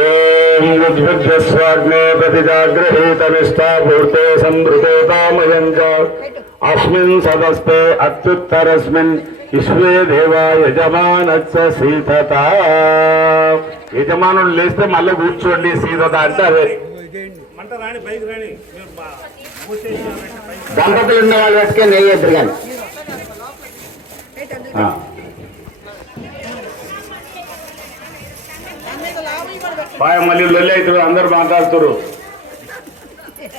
ఓం ఉద్భుజ్యస్వాగ్నే ప్రతిజాగ్రహీతమిష్టాభూతే సంభృతోతామయం చ అస్మిన్ సదస్తే అత్యుత్తరస్మిన్ విశ్వే దేవా యజమానచ్చ సీతత. యజమానులు లేస్తే మళ్ళీ కూర్చోండి సీతత అంటే అదే. దంపతులు ఉన్న వాళ్ళు బట్టుకే నెయ్యి ఎదురు కానీ మళ్ళీ లొల్లి అవుతారు, అందరు మాట్లాడుతారు.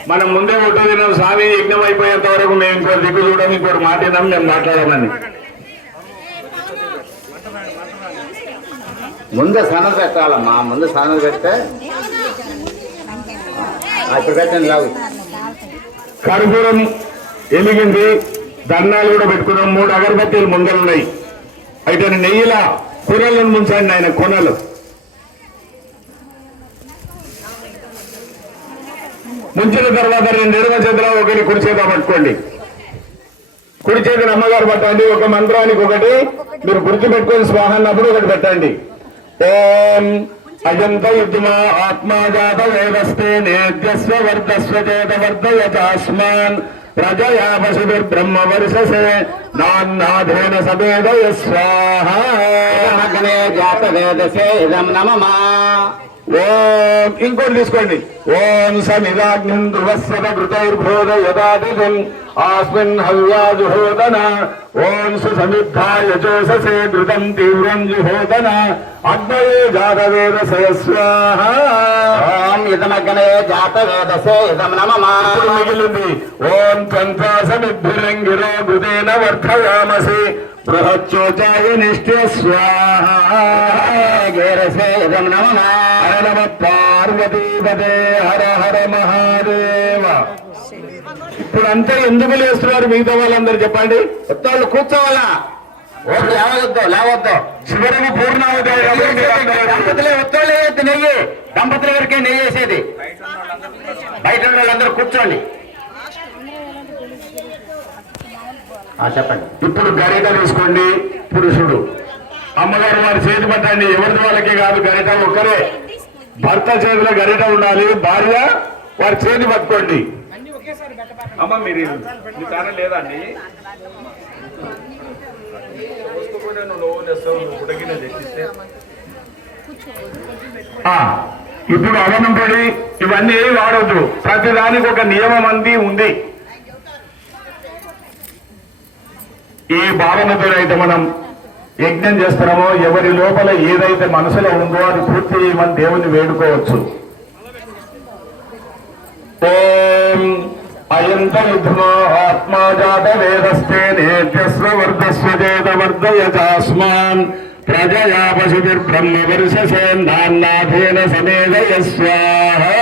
మనం ముందే ముట్టు తిన్నాం స్వామి, యజ్ఞం అయిపోయేంత వరకు మేము ఇంకో దిక్కు చూడడం, ఇంకోటి మాట్లాడినాం, మేము మాట్లాడమని. ముందే సన్నది పెట్టాలమ్మా, ముందు సన్నది పెడితే ఇప్పుడు పెట్టండి. లావు కర్పూరం ఎలిగింది, దండాలు కూడా పెట్టుకున్నాం, 3 అగరబత్తీలు ముందరున్నాయి. అయితే నెయ్యిలా కొనలను ముంచండి ఆయన, కొనలు. ముంచిన తర్వాత 2 ఎడమ చేతుల ఒకటి కుడి చేత పట్టుకోండి. కుడి చేతిని అమ్మగారు పట్టండి. ఒక మంత్రానికి ఒకటి మీరు గుర్తుపెట్టుకొని స్వాహన్నప్పుడు ఒకటి పెట్టండి. ఓం అజంత యుద్ధమా ఆత్మాజాత వేదస్తే నేద్యస్వ వర్ధస్వ చేత వర్ధయతాస్మాన్ ప్రజయా పశుభిర్బ్రహ్మ వర్షసే నాన్నాధేన సవేదయ స్వాహా. జాత వేదసే ఇదం నమమా. ఓం ఇంకోటి తీసుకోండి. ఓం సమిదాగ్నిం ధ్రువస్వత ఘృతైర్భోదయదాదిం ఆస్మిన్ హవ్యాజుహోదన. ఓం సుసమిద్ధాయ చోససే ఘృతం తీవ్రం జుహోదన అగ్నయే జాతవేదసయ స్వాహా. ఓం ఇదమగ్నే జాత వేదసే ఇదం నమమా. మిగిలింది ఓం త్వంత్వాసమిద్భిరంగిరో ఘృతేన వర్ధయామసి బృహచ్చోచాయ నిష్ఠ్య స్వాహా. గేరసే ఇదం నమమా. నమ పార్వతీపదే హర హర మహాదేవ. ఇప్పుడు అంతా ఎందుకు లేస్తున్నారు మిగతా వాళ్ళందరూ చెప్పండి. వాళ్ళు కూర్చోవాలా, లేవద్దు లేవద్దు. చివరికి పూర్ణావతి దంపతులే ఒత్తోళ్ళే నెయ్యి, దంపతుల వరకే నెయ్యి వేసేది. బయట వాళ్ళందరూ కూర్చోండి. చెప్పండి. ఇప్పుడు గరిట తీసుకోండి. పురుషుడు అమ్మగారు వారి చేతి పట్టండి. ఎవరిది వాళ్ళకి కాదు, గరిట ఒక్కరే. భర్త చేతిలో గరిట ఉండాలి, భార్య వారి చేతి పట్టుకోండి. అమ్మ మీరు లేదా అండి, ఇప్పుడు అవనంపడి ఇవన్నీ వాడద్దు. ప్రతిదానికి ఒక నియమం అంది ఉంది. ఏ భావనతో అయితే మనం యజ్ఞం చేస్తున్నామో, ఎవరి లోపల ఏదైతే మనసులో ఉందో అది పూర్తి చేయమని దేవుని వేడుకోవచ్చు. ఓం అయంత యుద్ధమో ఆత్మాజాత వేదస్తే నేత్యస్వ వర్ధస్వ చేత వర్ధయతాస్మాన్ ప్రజయా పశుభిర్బ్రహ్మ వర్షసే నాన్నాథేన సమేదయ స్వాహా.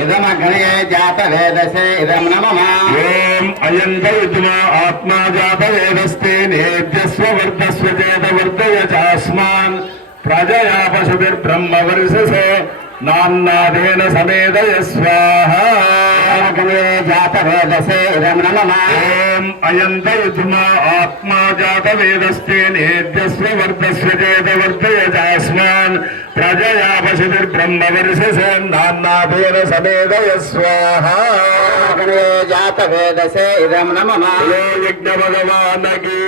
ఇదమగ్నే జాత వేదసే ఇదం నమమా. ఓం అయంత యుద్ధమో ఆత్మాజాత వేదస్తే నేత్యస్వ వర్ధస్వ చేత వర్ధయతాస్మాన్ ప్రజయా పశుభిర్బ్రహ్మ వర్షసే నాన్నాథేన సమేదయ స్వాహా. జాత వేదసే ఇదం నమమా. ఓం అయంత యుద్ధమా ఆత్మా జాత వేదస్తే నేద్యస్వ వర్ధస్వ చేత వర్ధయతాస్మాన్ ప్రజయా పశుభిర్బ్రహ్మ వర్షసే నాన్నాథేన సమేదయ స్వాహా. జాత వేదసే ఇదం నమమా. యజ్ఞ భగవానకి.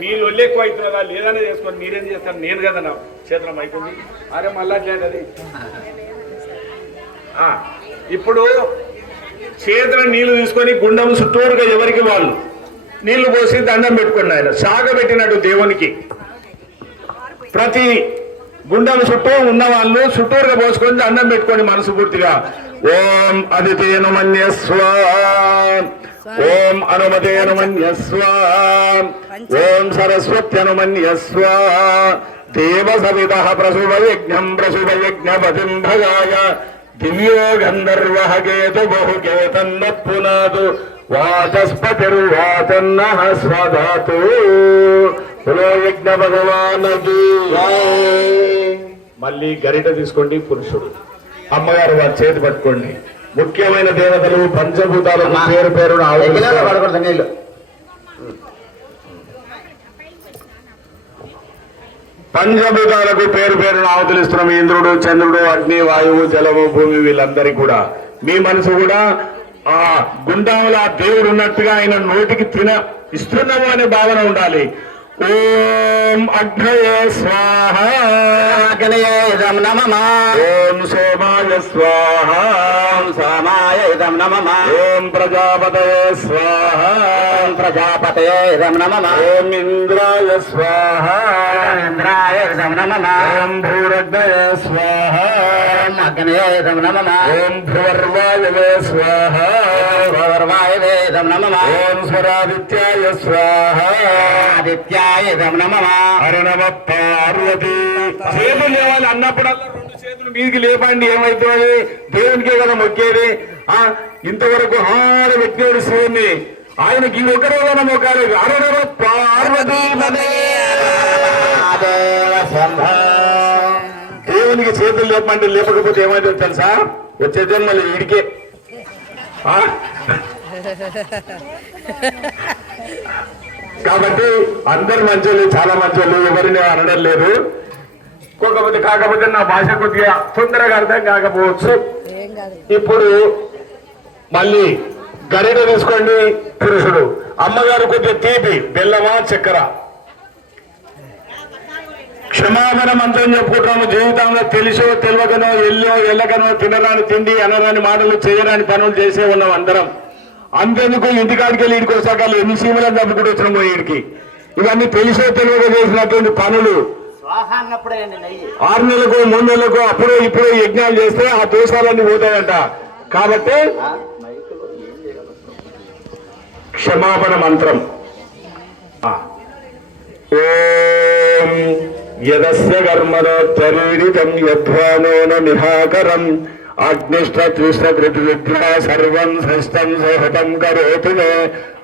మీరు ఒళ్ళు ఎక్కువ అవుతున్నదా లేదనే చేసుకొని మీరేం చేస్తారు, నేను కదా నా క్షేత్రం అయిపోయింది. అరే మళ్ళా అది. ఇప్పుడు చేతుల నీళ్లు తీసుకొని గుండం చుట్టూరుగా ఎవరికి వాళ్ళు నీళ్లు పోసి దండం పెట్టుకోండి. ఆయన సాగబెట్టినట్టు దేవునికి ప్రతి గుండం చుట్టూ ఉన్న వాళ్ళు చుట్టూరుగా పోసుకొని దండం పెట్టుకోండి మనసు పూర్తిగా. ఓం అదితేను మన్యస్వ, ఓం అనుమతేను మన్యస్వ, ఓం సరస్వత్యనుమన్యస్వ. దేవ సవిత ప్రసుభ యజ్ఞం ప్రసుభ యజ్ఞపతిం భగాయ దివ్యో గంధర్వః కేతు బహుకేతన్న పునాదు వాచస్పతిర్వాచన్న స్వధాతు. యజ్ఞ భగవానకి. మళ్ళీ గరిట తీసుకోండి పురుషుడు, అమ్మగారు వారి చేతి పట్టుకోండి. ముఖ్యమైన దేవతలు పంచభూతాలు పేరు పేరున పడకూడదు నీళ్ళు. పంచభూతాలకు పేరు పేరున ఆవుతులిస్తున్నాం. ఇంద్రుడు, చంద్రుడు, అగ్ని, వాయువు, జలము, భూమి, వీళ్ళందరికీ కూడా మీ మనసు కూడా ఆ గుండంలో ఆ దేవుడు ఉన్నట్టుగా ఆయన నోటికి ఇస్తున్నాము అనే భావన ఉండాలి. ఓం అగ్నయే స్వాహ, అగ్నయే ఇదం నమః. ఓం సోమాయ స్వాహ, ఓం సోమాయ ఇదం నమః. ఓం ప్రజాపతయే స్వాహ, ఓం ప్రజాపతయే ఇదం నమః. ఓం ఇంద్రాయ స్వాహ, ఇంద్రాయ ఇదం నమః. ఓం భూరగ్నయే స్వాహ, ఓం అగ్నయే ఇదం నమః. ఓం భువర్వాయవే స్వాహ, భూర్వాయవే ఇదం నమః. ఓం స్వరాదిత్యాయ స్వాహ, ఆదిత్యాయ ఇదం నమః. హర నమ పార్వతి. చేతులు లేవాలి అన్నప్పుడల్లా రెండు చేతులు మీదికి లేపండి. ఏమైతుంది? దేవునికే కదా మొక్కేది. ఇంతవరకు హార వ్యక్తి శివుణ్ణి ఆయనకి ఒకరే కదా మొక్కాలి. హర నమ పార్వతి. దేవునికి చేతులు లేపండి. లేపకపోతే ఏమైతుందో తెలుసా? వచ్చే జన్మలు వీడికే. కాబట్టి అందరు మంచోళ్ళు, చాలా మంచోళ్ళు, ఎవరిని అనడం లేదు. కాకపోతే నా భాష కొద్దిగా తొందరగా అర్థం కాకపోవచ్చు. ఇప్పుడు మళ్ళీ గరిట తీసుకోండి పురుషుడు. అమ్మగారు కొద్దిగా తీపి, బెల్లమా, చక్కెర. క్షమాపణ మంత్రం చెప్పుకుంటాము. జీవితంలో తెలిసో తెలియకనో, ఎల్లకనో, తినరాని తిండి, అనరాని మాటలు, చేయరాని పనులు చేసే ఉన్నాం అందరం. అంతేందుకు ఇంటికాడికి వెళ్ళి ఇంటికి వచ్చాక ఎన్ని సీమలను చంపుకుంటూ వచ్చినాం వీడికి. ఇవన్నీ తెలిసో తెలియక చేసినటువంటి పనులు 6 నెలలకు 3 నెలలకు అప్పుడు ఇప్పుడు యజ్ఞాలు చేస్తే ఆ దోషాలన్నీ పోతాయంట. కాబట్టి క్షమాపణ మంత్రం. ఓం యదస్య కర్మణోత్తరీడితం యధ్వానోన నిహాకరం అగ్నిష్టృష్ట్రా సర్వం సృష్టం సహతం కరోతు మే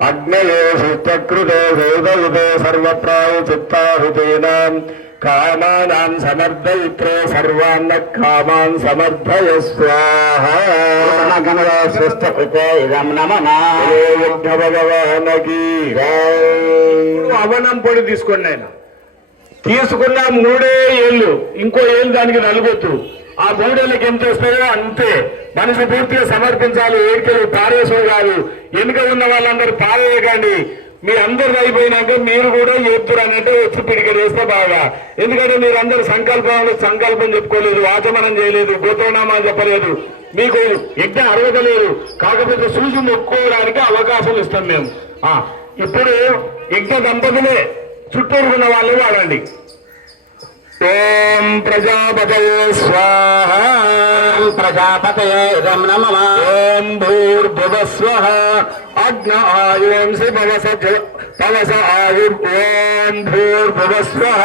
అగ్నయే సుకృతే సౌదయుతే సర్వప్రాయ చిత్తాహుతేన కామానాం సమర్థయిత్రే సర్వాన్న కామాన్ సమర్థయ స్వాహా. ఇదం నమః. భగవానకి అవనం పొడి తీసుకోండి. ఆయన తీసుకున్న 3 ఏళ్ళు, ఇంకో ఏళ్ళు దానికి నలుగొద్దు. ఆ 3 ఏళ్ళకి ఏం చేస్తారో అంతే. మనిషి పూర్తిగా సమర్పించాలి. ఏడికెళ్ళి పారేసో కాదు. ఎన్నిక ఉన్న వాళ్ళందరూ పారేయకండి. మీ అందరు అయిపోయినాక మీరు కూడా చెప్తారు అన్నట్టు వచ్చి పిడికలు వేస్తే బాగా. ఎందుకంటే మీరందరూ సంకల్పం చెప్పుకోలేదు, ఆచమనం చేయలేదు, గోత్రనామా చెప్పలేదు, మీకు యజ్ఞ అర్హత లేదు. కాకపోతే చూసి మొక్కుకోవడానికి అవకాశం ఇస్తాం మేము. ఇప్పుడు యజ్ఞ దంపతులే చుట్టూరు ఉన్న వాళ్ళు వాడండి. ఓం ప్రజాపతయే స్వాహ, ప్రజాపతయే ఇదం నమః. ఓం భూర్భువస్వః అగ్న ఆయుంసి పవస ఆయుర్. ఓం భూర్భువస్వః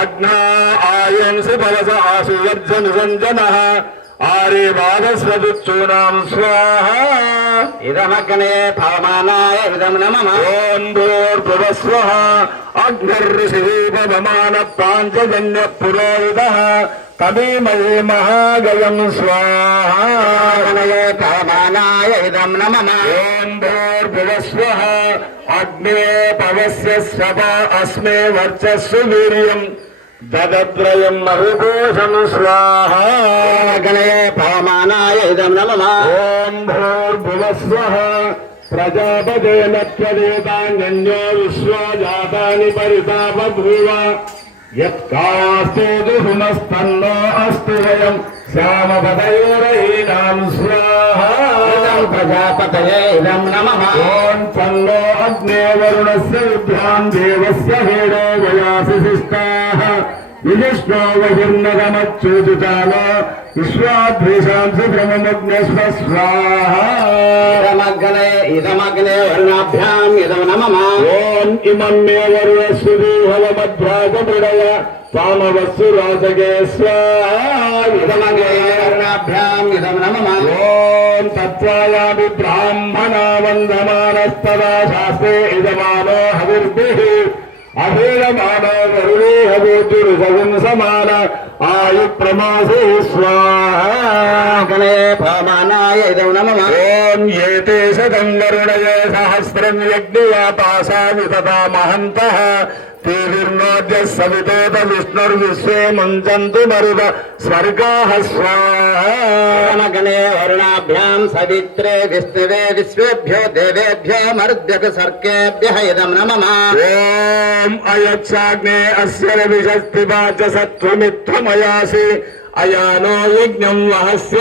అగ్న ఆయుంసి పవస ఆసువర్జన సంజనః ఆర్యవాదస్వదుచ్చూనాం స్వాహ. ఇదమగ్నే పవమానాయ ఇదం నమః. ఓం భూర్భువస్వః అగ్నిర్షివమాన పాంచజన్య పురోహితః తమేమయే మహాగయం స్వాహ. పవమానాయ ఇదం నమః. ఓం భూర్భువస్వః అగ్నే పవస్య స్వప అస్మే వర్చస్సు వీర్యం దదద్రయం మరుకోశం స్వాహ. అగ్నయే పవమానాయ ఇదం నమః. ఓం భూర్భువస్వః ప్రజాపతేన త్వదేతాన్యో విశ్వజాతాని పరితాపభూవ యత్కాస్తేజుమస్తన్నో అస్తు వయం శ్యామపదయోరహీనాం స్వాహ. ప్రజాపతయే ఇదం నమః. ఓం తన్నో అగ్నే వరుణస్య విభ్యాం దేవస్య హేడో వయాసి శిష్టాః విజిష్ణో వహిర్నగమచ్యుతాన విశ్వాద్వేషాంసి బ్రహ్మమగ్నస్వ స్వాహ. ఇదమగ్నే వర్ణాభ్యాం ఇదం నమః. ఓం ఇమం మే వరుణస్సు దేహవమధ్యాగమృడయ పామవస్సు రాజగే స్వాహ. ఇదమగ్నే వర్ణాభ్యాం ఇదం నమః. ఓం తత్వాయామి బ్రాహ్మణా వందమానస్తదా శాస్త్రే ఇదమానో హవిర్భిః అభేయమానో వరుణే హవేతురు సగం సమాన ఆయు ప్రమాసే స్వాహ. అగ్నయే పవమానాయ ఇదం నమః. ఓం ఏతే శతం వరుణయ సహస్రం యజ్ఞయాపాసా వితతా మహంతః తీర్ణోద్య సవితేత విష్ణుర్విశ్వే ముంజంతు మరుద స్వర్గాః స్వాహా. గణే వరుణాభ్యాం సవిత్రే విష్ణువే విశ్వేభ్యో దేవేభ్యో మరుద్భ్య సర్కేభ్య ఇదం నమః. ఓం అయచ్చాగ్నే అస్య రవిషస్తి వాచ సత్వమిత్వమయాసి అయానో యజ్ఞం వహస్య